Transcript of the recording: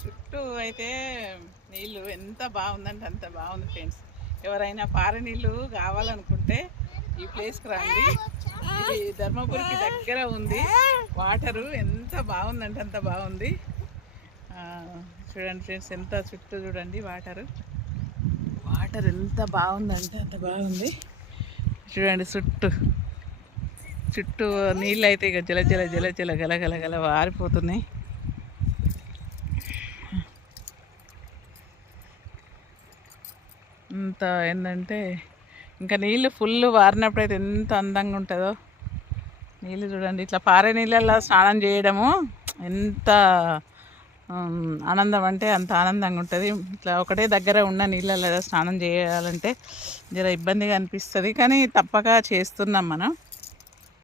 చుట్టూ అయితే నీళ్ళు ఎంత బాగుందంటే అంత బాగుంది ఫ్రెండ్స్. ఎవరైనా పారే నీళ్ళు కావాలనుకుంటే ఈ ప్లేస్కి రండి. ఇది ధర్మపురికి దగ్గర ఉంది. వాటరు ఎంత బాగుందంటే అంత బాగుంది. చూడండి ఫ్రెండ్స్, ఎంత చుట్టూ చూడండి వాటర్ ఎంత బాగుందంటే అంత బాగుంది. చూడండి చుట్టూ నీళ్ళు అయితే ఇక జల జల జల జల గల గల గల వారిపోతున్నాయి. ఇంత ఏంటంటే ఇంకా నీళ్ళు ఫుల్ వారినప్పుడు అయితే ఎంత అందంగా ఉంటుందో. నీళ్ళు చూడండి, ఇట్లా పారే నీళ్ళల్లో స్నానం చేయడము ఎంత ఆనందం అంటే అంత ఆనందంగా ఉంటుంది. ఇట్లా ఒకటే దగ్గర ఉన్న నీళ్ళల్లో స్నానం చేయాలంటే జర ఇబ్బందిగా అనిపిస్తుంది, కానీ తప్పక చేస్తున్నాం మనం.